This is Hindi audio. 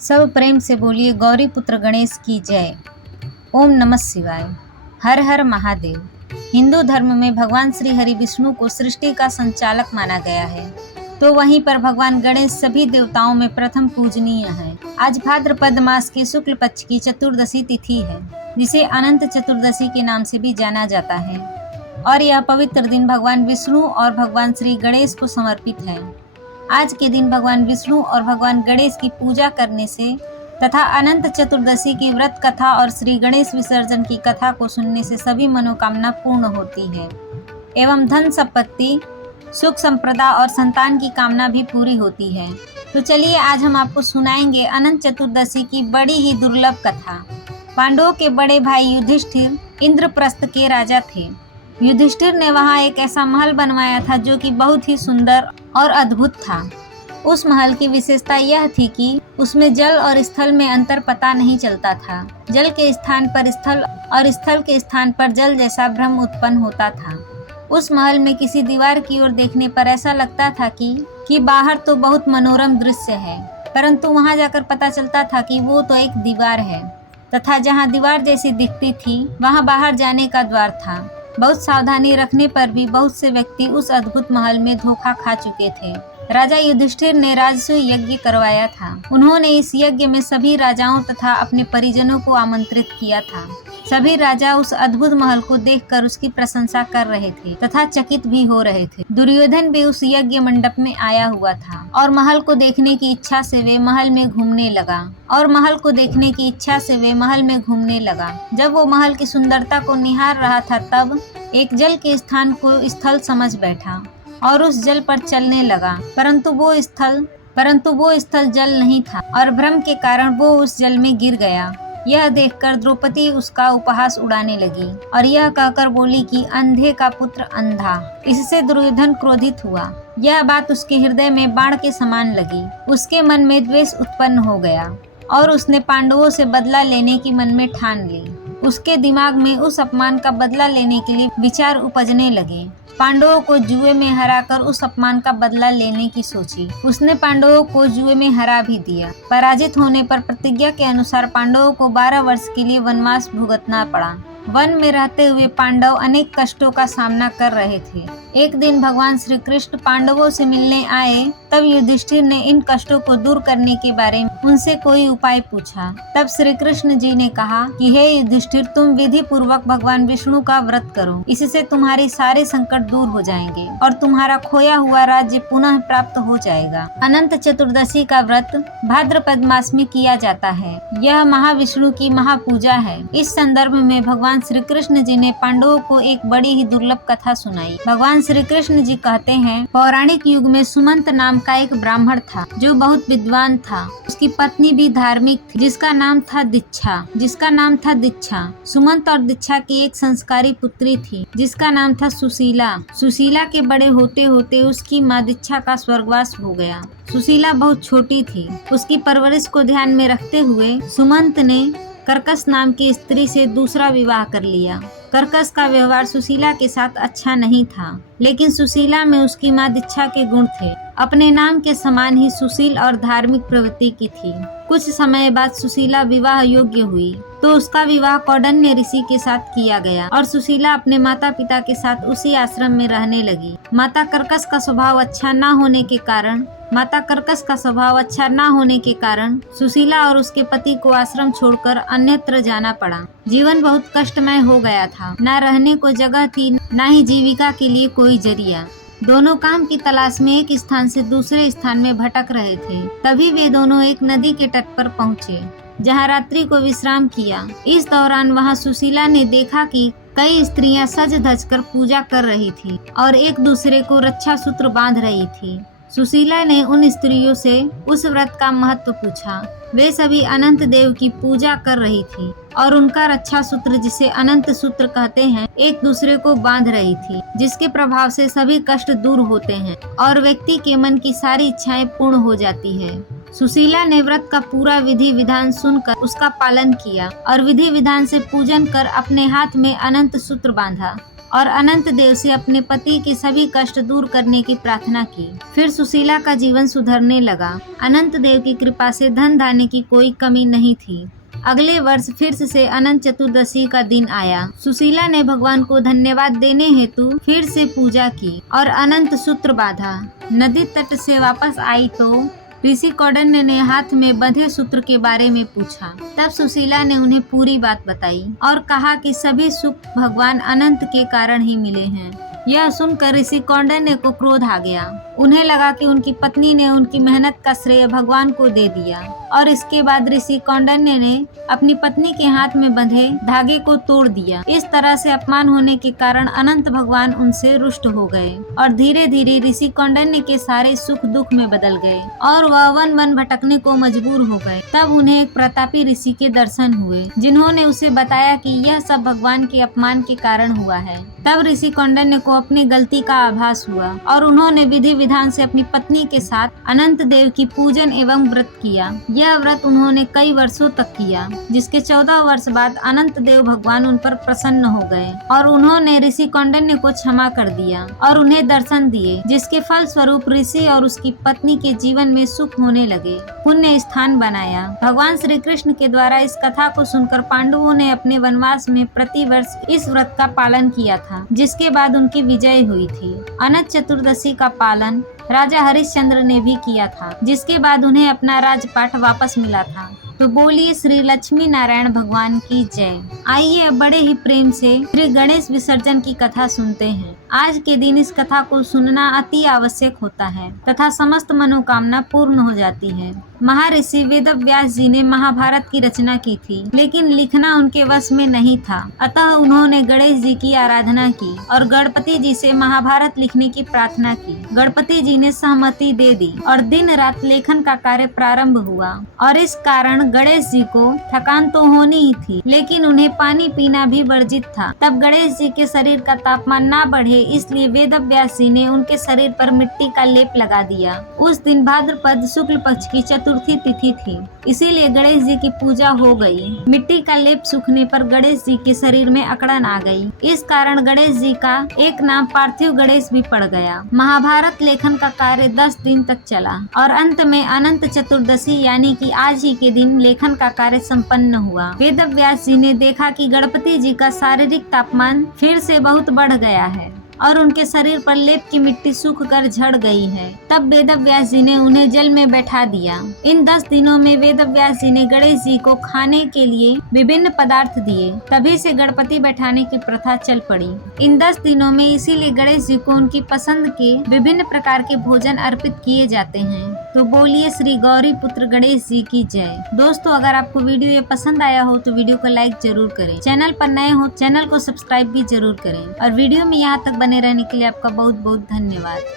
सब प्रेम से बोलिए गौरी पुत्र गणेश की जय। ओम नमः शिवाय। हर हर महादेव। हिंदू धर्म में भगवान श्री हरि विष्णु को सृष्टि का संचालक माना गया है, तो वहीं पर भगवान गणेश सभी देवताओं में प्रथम पूजनीय है। आज भाद्रपद मास के शुक्ल पक्ष की चतुर्दशी तिथि है, जिसे अनंत चतुर्दशी के नाम से भी जाना जाता है और यह पवित्र दिन भगवान विष्णु और भगवान श्री गणेश को समर्पित है। आज के दिन भगवान विष्णु और भगवान गणेश की पूजा करने से तथा अनंत चतुर्दशी की व्रत कथा और श्री गणेश विसर्जन की कथा को सुनने से सभी मनोकामना पूर्ण होती है एवं धन संपत्ति, सुख संपदा और संतान की कामना भी पूरी होती है। तो चलिए आज हम आपको सुनाएंगे अनंत चतुर्दशी की बड़ी ही दुर्लभ कथा। पांडवों के बड़े भाई युधिष्ठिर इंद्रप्रस्थ के राजा थे। युधिष्ठिर ने वहां एक ऐसा महल बनवाया था जो कि बहुत ही सुंदर और अद्भुत था। उस महल की विशेषता यह थी कि उसमें जल और स्थल में अंतर पता नहीं चलता था। जल के स्थान पर स्थल और स्थल के स्थान पर जल जैसा भ्रम उत्पन्न होता था। उस महल में किसी दीवार की ओर देखने पर ऐसा लगता था कि बाहर तो बहुत मनोरम दृश्य है, परंतु वहां जाकर पता चलता था कि वो तो एक दीवार है तथा जहां दीवार जैसी दिखती थी वहां बाहर जाने का द्वार था। बहुत सावधानी रखने पर भी बहुत से व्यक्ति उस अद्भुत महल में धोखा खा चुके थे। राजा युधिष्ठिर ने राजसूय यज्ञ करवाया था। उन्होंने इस यज्ञ में सभी राजाओं तथा अपने परिजनों को आमंत्रित किया था। सभी राजा उस अद्भुत महल को देखकर उसकी प्रशंसा कर रहे थे तथा चकित भी हो रहे थे। दुर्योधन भी उस यज्ञ मंडप में आया हुआ था और महल को देखने की इच्छा से वे महल में घूमने लगा। जब वो महल की सुंदरता को निहार रहा था तब एक जल के स्थान को स्थल समझ बैठा और उस जल पर चलने लगा, परंतु वो स्थल जल नहीं था और भ्रम के कारण वो उस जल में गिर गया। यह देखकर द्रौपदी उसका उपहास उड़ाने लगी और यह कहकर बोली कि अंधे का पुत्र अंधा। इससे दुर्योधन क्रोधित हुआ। यह बात उसके हृदय में बाण के समान लगी। उसके मन में द्वेष उत्पन्न हो गया और उसने पांडवों से बदला लेने की मन में ठान ली। उसके दिमाग में उस अपमान का बदला लेने के लिए विचार उपजने लगे। पांडवों को जुए में हराकर उस अपमान का बदला लेने की सोची। उसने पांडवों को जुए में हरा भी दिया। पराजित होने पर प्रतिज्ञा के अनुसार पांडवों को 12 वर्ष के लिए वनवास भुगतना पड़ा। वन में रहते हुए पांडव अनेक कष्टों का सामना कर रहे थे। एक दिन भगवान श्री कृष्ण पांडवों से मिलने आए, तब युधिष्ठिर ने इन कष्टों को दूर करने के बारे में उनसे कोई उपाय पूछा। तब श्री कृष्ण जी ने कहा कि हे युधिष्ठिर, तुम विधि पूर्वक भगवान विष्णु का व्रत करो। इससे तुम्हारे सारे संकट दूर हो जाएंगे और तुम्हारा खोया हुआ राज्य पुनः प्राप्त हो जाएगा। अनंत चतुर्दशी का व्रत भाद्रपद मास में किया जाता है। यह महाविष्णु की महापूजा है। इस संदर्भ में भगवान श्री कृष्ण जी ने पांडवों को एक बड़ी ही दुर्लभ कथा सुनाई। भगवान श्री कृष्ण जी कहते हैं, पौराणिक युग में सुमंत नाम का एक ब्राह्मण था जो बहुत विद्वान था। उसकी पत्नी भी धार्मिक थी जिसका नाम था दीक्षा। सुमंत और दीक्षा की एक संस्कारी पुत्री थी जिसका नाम था सुशीला। सुशीला के बड़े होते होते उसकी माँ दीक्षा का स्वर्गवास हो गया। सुशीला बहुत छोटी थी। उसकी परवरिश को ध्यान में रखते हुए सुमंत ने कर्कश नाम की स्त्री से दूसरा विवाह कर लिया। कर्कश का व्यवहार सुशीला के साथ अच्छा नहीं था, लेकिन सुशीला में उसकी माँ दीक्षा के गुण थे। अपने नाम के समान ही सुशील और धार्मिक प्रवृत्ति की थी। कुछ समय बाद सुशीला विवाह योग्य हुई तो उसका विवाह कौंडिन्य ऋषि के साथ किया गया और सुशीला अपने माता पिता के साथ उसी आश्रम में रहने लगी। माता कर्कश का स्वभाव अच्छा न होने के कारण सुशीला और उसके पति को आश्रम छोड़कर अन्यत्र जाना पड़ा। जीवन बहुत कष्टमय हो गया था। न रहने को जगह थी, न ही जीविका के लिए कोई जरिया। दोनों काम की तलाश में एक स्थान से दूसरे स्थान में भटक रहे थे। तभी वे दोनों एक नदी के तट पर पहुँचे, जहाँ रात्रि को विश्राम किया। इस दौरान वहाँ सुशीला ने देखा कि कई स्त्रियां सज धज कर पूजा कर रही थी और एक दूसरे को रक्षा सूत्र बांध रही थी। सुशीला ने उन स्त्रियों से उस व्रत का महत्व पूछा। वे सभी अनंत देव की पूजा कर रही थी और उनका रक्षा सूत्र, जिसे अनंत सूत्र कहते हैं, एक दूसरे को बांध रही थी, जिसके प्रभाव से सभी कष्ट दूर होते हैं और व्यक्ति के मन की सारी इच्छाएं पूर्ण हो जाती है। सुशीला ने व्रत का पूरा विधि विधान सुनकर उसका पालन किया और विधि विधान से पूजन कर अपने हाथ में अनंत सूत्र बांधा। और अनंत देव से अपने पति के सभी कष्ट दूर करने की प्रार्थना की। फिर सुशीला का जीवन सुधरने लगा। अनंत देव की कृपा से धन धान्य की कोई कमी नहीं थी। अगले वर्ष फिर से अनंत चतुर्दशी का दिन आया। सुशीला ने भगवान को धन्यवाद देने हेतु फिर से पूजा की और अनंत सूत्र बांधा। नदी तट से वापस आई तो ऋषि कौंडिन्य ने हाथ में बंधे सूत्र के बारे में पूछा। तब सुशीला ने उन्हें पूरी बात बताई और कहा कि सभी सुख भगवान अनंत के कारण ही मिले हैं। यह सुनकर ऋषि कौंडिन्य को क्रोध आ गया। उन्हें लगा कि उनकी पत्नी ने उनकी मेहनत का श्रेय भगवान को दे दिया और इसके बाद ऋषि कौंडिन्य ने अपनी पत्नी के हाथ में बंधे धागे को तोड़ दिया। इस तरह से अपमान होने के कारण अनंत भगवान उनसे रुष्ट हो गए और धीरे धीरे ऋषि कौंडिन्य के सारे सुख दुख में बदल गए और वह वन वन भटकने को मजबूर हो गए। तब उन्हें एक प्रतापी ऋषि के दर्शन हुए, जिन्होंने उसे बताया कि यह सब भगवान के अपमान के कारण हुआ है। तब ऋषि कौंडिन्य को अपनी गलती का आभास हुआ और उन्होंने विधि विधान से अपनी पत्नी के साथ अनंत देव की पूजन एवं व्रत किया। यह व्रत उन्होंने कई वर्षों तक किया, जिसके 14 वर्ष बाद अनंत देव भगवान उन पर प्रसन्न हो गए और उन्होंने ऋषि कौंडिन्य को क्षमा कर दिया और उन्हें दर्शन दिए, जिसके फल स्वरूप ऋषि और उसकी पत्नी के जीवन में सुख होने लगे। पुण्य स्थान बनाया। भगवान श्री कृष्ण के द्वारा इस कथा को सुनकर पांडवों ने अपने वनवास में प्रतिवर्ष इस व्रत का पालन किया था, जिसके बाद उनकी विजय हुई थी। अनंत चतुर्दशी का पालन राजा हरिश्चंद्र ने भी किया था, जिसके बाद उन्हें अपना राजपाट वापस मिला था। तो बोलिए श्री लक्ष्मी नारायण भगवान की जय। आइए अब बड़े ही प्रेम से श्री गणेश विसर्जन की कथा सुनते हैं। आज के दिन इस कथा को सुनना अति आवश्यक होता है तथा समस्त मनोकामना पूर्ण हो जाती है। महर्षि वेद व्यास जी ने महाभारत की रचना की थी, लेकिन लिखना उनके वश में नहीं था। अतः उन्होंने गणेश जी की आराधना की और गणपति जी से महाभारत लिखने की प्रार्थना की। गणपति जी ने सहमति दे दी और दिन रात लेखन का कार्य प्रारंभ हुआ और इस कारण गणेश जी को थकान तो होनी ही थी, लेकिन उन्हें पानी पीना भी वर्जित था। तब गणेश जी के शरीर का तापमान ना बढ़े, इसलिए वेद व्यास जी ने उनके शरीर पर मिट्टी का लेप लगा दिया। उस दिन भाद्रपद शुक्ल पक्ष की चतुर्थी तिथि थी, इसीलिए गणेश जी की पूजा हो गई। मिट्टी का लेप सूखने पर गणेश जी के शरीर में अकड़न आ गई। इस कारण गणेश जी का एक नाम पार्थिव गणेश भी पड़ गया। महाभारत लेखन का कार्य 10 दिन तक चला और अंत में अनंत चतुर्दशी यानी कि आज ही के दिन लेखन का कार्य संपन्न हुआ। वेद व्यास जी ने देखा कि गणपति जी का शारीरिक तापमान फिर से बहुत बढ़ गया है और उनके शरीर पर लेप की मिट्टी सूख कर झड़ गई है। तब वेद व्यास जी ने उन्हें जल में बैठा दिया। इन 10 दिनों में वेद व्यास जी ने गणेश जी को खाने के लिए विभिन्न पदार्थ दिए। तभी से गणपति बैठाने की प्रथा चल पड़ी। इन 10 दिनों में इसीलिए गणेश जी को उनकी पसंद के विभिन्न प्रकार के भोजन अर्पित किए जाते हैं। तो बोलिए श्री गौरी पुत्र गणेश जी की जय। दोस्तों, अगर आपको वीडियो ये पसंद आया हो तो वीडियो को लाइक जरूर करें। चैनल पर नए हो चैनल को सब्सक्राइब भी जरूर करें और वीडियो में यहाँ तक बने रहने के लिए आपका बहुत बहुत धन्यवाद।